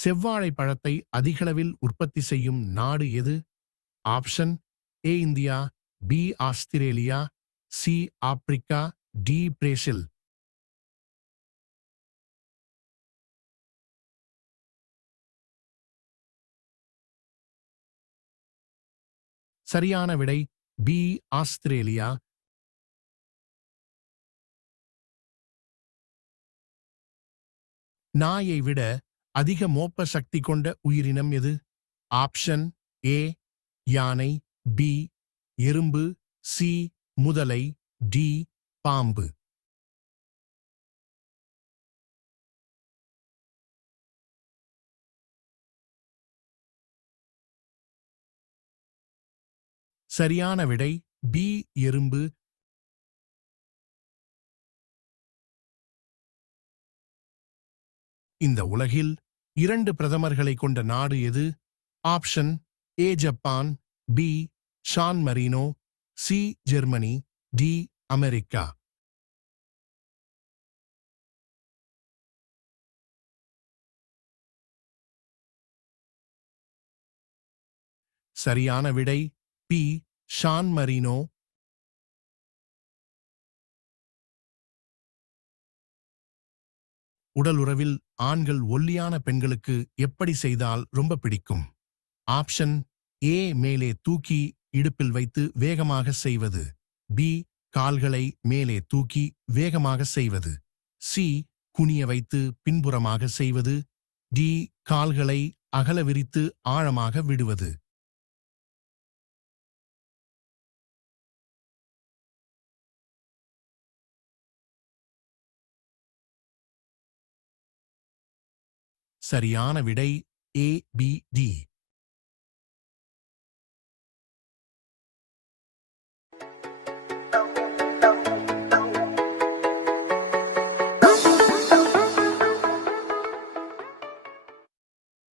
செவ்வாழை பழத்தை அதிகளவில் உற்பத்தி செய்யும் நாடு எது? Option A India B Australia C Africa D Brazil. சரியான விடை பி ஆஸ்திரேலியா. நாயை விட அதிக மோப்ப சக்தி கொண்ட உயிரினம் எது? ஆப்ஷன் ஏ யானை பி எறும்பு சி முதலை டி பாம்பு. சரியான விடை பி எறும்பு. இந்த உலகில் இரண்டு பிரதமர்களை கொண்ட நாடு எது? Option A Japan B San Marino C Germany D America. சரியான விடை பி ஷான் மரீனோ உடல் உறவில் ஆண்கள் ஒல்லியான பெண்களுக்கு எப்படி செய்தால் ரொம்ப பிடிக்கும்? ஆப்ஷன் ஏ மேலே தூக்கி இடுப்பில் வைத்து வேகமாக செய்வது. பி கால்களை மேலே தூக்கி வேகமாக செய்வது. சி குனிய வைத்து பின்புறமாக செய்வது. டி கால்களை அகல விரித்து ஆழமாக விடுவது. சரியான விடை ஏ பி டி